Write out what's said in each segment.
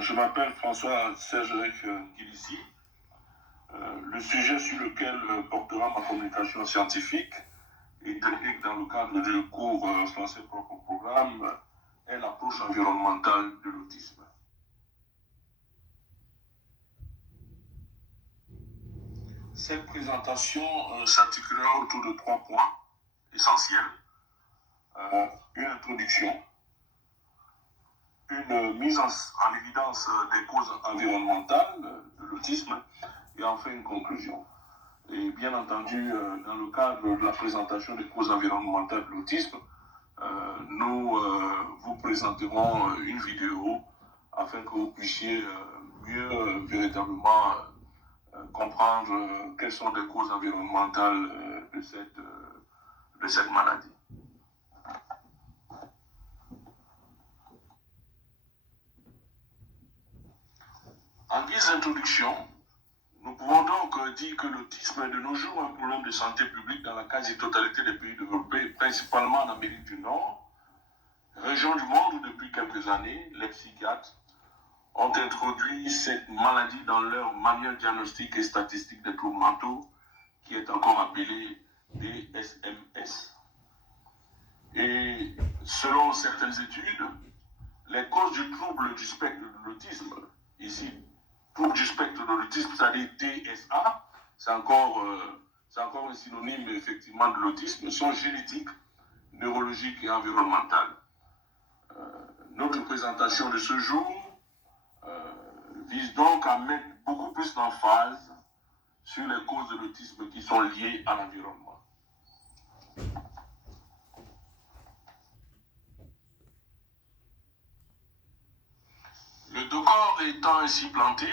Je m'appelle François Serge-Eric Guilissi. Le sujet sur lequel portera ma communication scientifique et technique dans le cadre du cours français propre au programme est l'approche environnementale de l'autisme. Cette présentation s'articulera autour de 3 points essentiels. Une introduction, une mise en évidence des causes environnementales de l'autisme et enfin une conclusion. Et bien entendu, dans le cadre de la présentation des causes environnementales de l'autisme, nous vous présenterons une vidéo afin que vous puissiez mieux véritablement comprendre quelles sont les causes environnementales de cette maladie. En guise d'introduction, nous pouvons donc dire que l'autisme est de nos jours un problème de santé publique dans la quasi-totalité des pays développés, principalement en Amérique du Nord, région du monde où depuis quelques années, les psychiatres ont introduit cette maladie dans leur manuel diagnostique et statistique des troubles mentaux, qui est encore appelé DSMS. Et selon certaines études, les causes du trouble du spectre de l'autisme, ici, trouble du spectre de l'autisme, c'est-à-dire TSA, c'est encore un synonyme effectivement de l'autisme, sont génétiques, neurologiques et environnementales. Notre présentation de ce jour vise donc à mettre beaucoup plus d'emphase sur les causes de l'autisme qui sont liées à l'environnement. Le décor étant ainsi planté,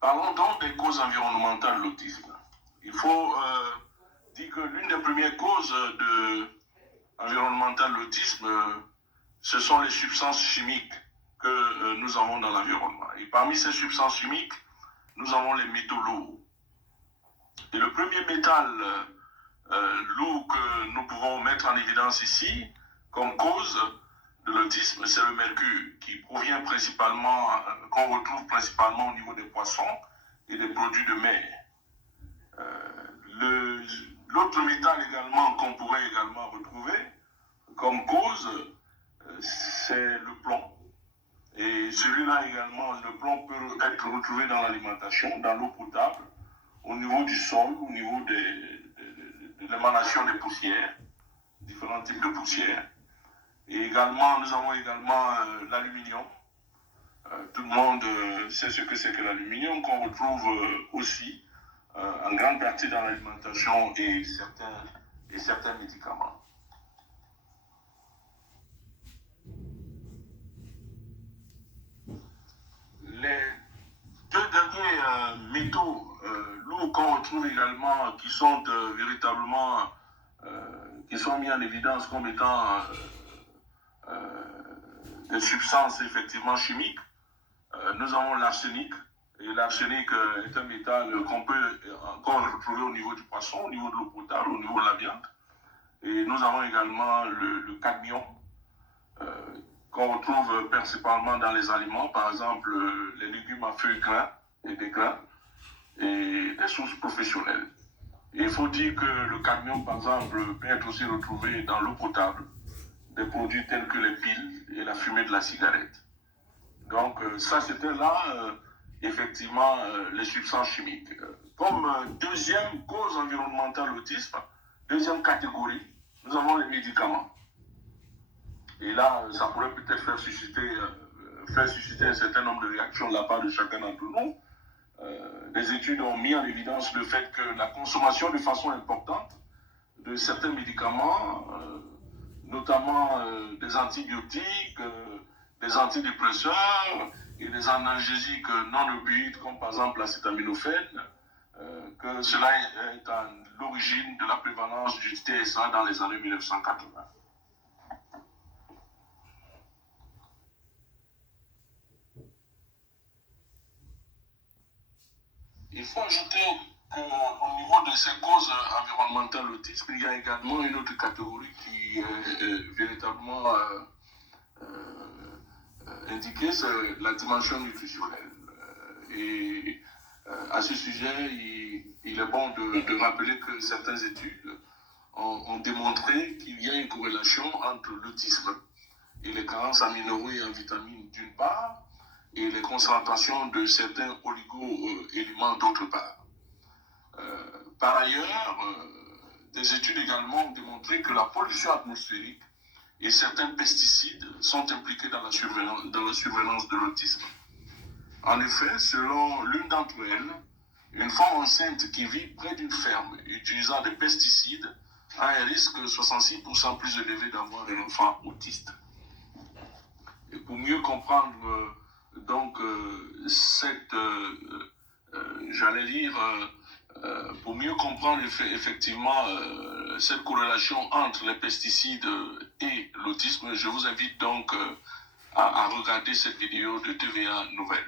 parlons donc des causes environnementales de l'autisme. Il faut dire que l'une des premières causes environnementales de l'autisme, ce sont les substances chimiques que nous avons dans l'environnement. Et parmi ces substances chimiques, nous avons les métaux lourds. Et le premier métal lourd que nous pouvons mettre en évidence ici, comme cause de l'autisme, c'est le mercure, qui provient principalement, qu'on retrouve principalement au niveau des poissons et des produits de mer. L'autre métal également qu'on pourrait également retrouver comme cause, c'est le plomb. Et celui-là également, le plomb peut être retrouvé dans l'alimentation, dans l'eau potable, au niveau du sol, au niveau de l'émanation des poussières, différents types de poussières. Et également, nous avons également l'aluminium. Tout le monde sait ce que c'est que l'aluminium, qu'on retrouve aussi en grande partie dans l'alimentation et certains médicaments. Les deux derniers métaux lourds qu'on retrouve également, qui sont véritablement, qui sont mis en évidence comme étant des substances effectivement chimiques, nous avons l'arsenic. Et l'arsenic est un métal qu'on peut encore retrouver au niveau du poisson, au niveau de l'eau potable, au niveau de la viande. Et nous avons également le cadmium, qu'on retrouve principalement dans les aliments, par exemple les légumes à feuilles grains et des grains, et des sources professionnelles. Et il faut dire que le cadmium, par exemple, peut être aussi retrouvé dans l'eau potable, des produits tels que les piles et la fumée de la cigarette. Donc ça, c'était là, effectivement, les substances chimiques. Comme deuxième cause environnementale de l'autisme, deuxième catégorie, nous avons les médicaments. Et là, ça pourrait peut-être faire susciter un certain nombre de réactions de la part de chacun d'entre nous. Des études ont mis en évidence le fait que la consommation de façon importante de certains médicaments, notamment des antibiotiques, des antidépresseurs et des analgésiques non opioïdes, comme par exemple l'acétaminophène, que cela est à l'origine de la prévalence du TSA dans les années 1980. Il faut ajouter qu'au niveau de ces causes environnementales de l'autisme, il y a également une autre catégorie qui est véritablement indiqué, c'est la dimension nutritionnelle. À ce sujet, il est bon de rappeler que certaines études ont démontré qu'il y a une corrélation entre l'autisme et les carences en minéraux et en vitamines d'une part, et les concentrations de certains oligo-éléments d'autre part. Par ailleurs, des études également ont démontré que la pollution atmosphérique et certains pesticides sont impliqués dans la survenance de l'autisme. En effet, selon l'une d'entre elles, une femme enceinte qui vit près d'une ferme utilisant des pesticides a un risque 66% plus élevé d'avoir un enfant autiste. Et pour mieux comprendre pour mieux comprendre effectivement cette corrélation entre les pesticides et l'autisme, je vous invite donc à regarder cette vidéo de TVA Nouvelle.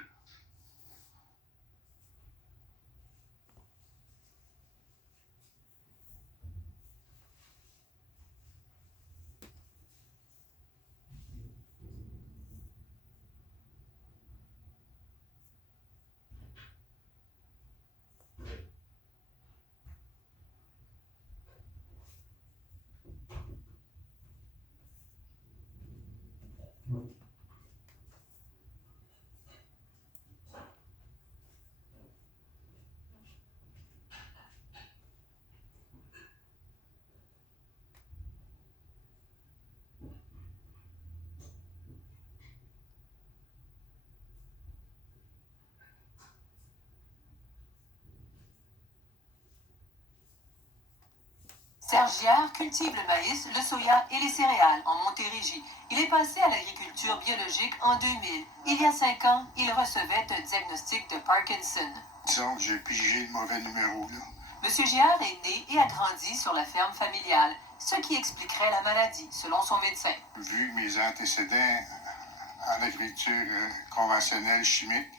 Serge Giard cultive le maïs, le soya et les céréales en Montérégie. Il est passé à l'agriculture biologique en 2000. Il y a 5 ans, il recevait un diagnostic de Parkinson. Disons que j'ai pigé le mauvais numéro, là. Monsieur Giard est né et a grandi sur la ferme familiale, ce qui expliquerait la maladie, selon son médecin. Vu mes antécédents en agriculture conventionnelle chimique,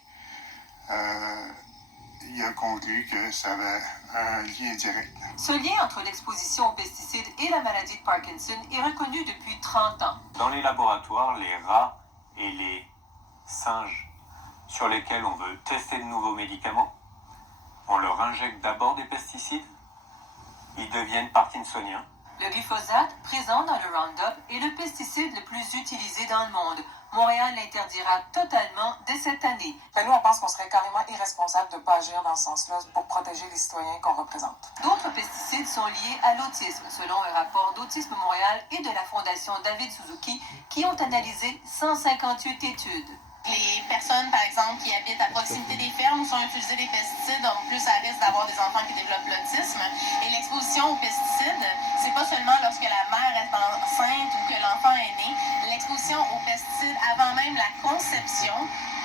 il a conclu que ça avait un lien direct. Ce lien entre l'exposition aux pesticides et la maladie de Parkinson est reconnu depuis 30 ans. Dans les laboratoires, les rats et les singes sur lesquels on veut tester de nouveaux médicaments, on leur injecte d'abord des pesticides, ils deviennent parkinsoniens. Le glyphosate, présent dans le Roundup, est le pesticide le plus utilisé dans le monde. Montréal l'interdira totalement dès cette année. Nous, on pense qu'on serait carrément irresponsable de ne pas agir dans ce sens-là pour protéger les citoyens qu'on représente. D'autres pesticides sont liés à l'autisme, selon un rapport d'Autisme Montréal et de la Fondation David Suzuki, qui ont analysé 158 études. Les personnes, par exemple, qui habitent à proximité des fermes où sont utilisés des pesticides ont plus à risque d'avoir des enfants qui développent l'autisme. Et l'exposition aux pesticides, c'est pas seulement lorsque la mère est enceinte ou que l'enfant est né. L'exposition aux pesticides avant même la conception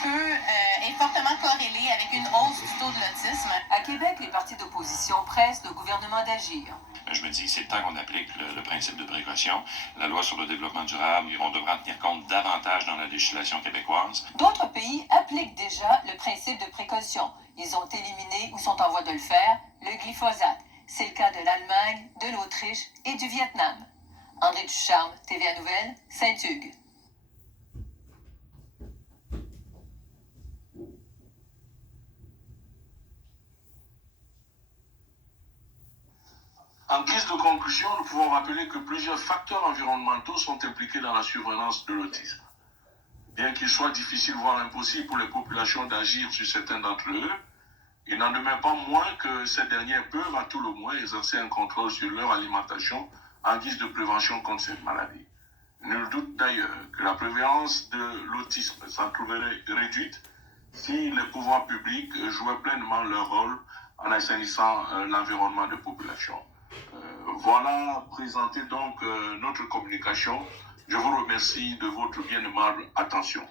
est fortement corrélée avec une hausse du taux de l'autisme. À Québec, les partis d'opposition pressent le gouvernement d'agir. Je me dis que c'est le temps qu'on applique le principe de précaution. La loi sur le développement durable, on devra tenir compte davantage dans la législation québécoise. D'autres pays appliquent déjà le principe de précaution. Ils ont éliminé ou sont en voie de le faire le glyphosate. C'est le cas de l'Allemagne, de l'Autriche et du Vietnam. André Ducharme, TVA Nouvelle, Saint-Hugues. En guise de conclusion, nous pouvons rappeler que plusieurs facteurs environnementaux sont impliqués dans la survenance de l'autisme. Bien qu'il soit difficile, voire impossible pour les populations d'agir sur certains d'entre eux, il n'en demeure pas moins que ces dernières peuvent à tout le moins exercer un contrôle sur leur alimentation en guise de prévention contre cette maladie. Nul doute d'ailleurs que la prévalence de l'autisme s'en trouverait réduite si les pouvoirs publics jouaient pleinement leur rôle en assainissant l'environnement de population. Voilà présenté donc notre communication. Je vous remercie de votre bien aimable attention.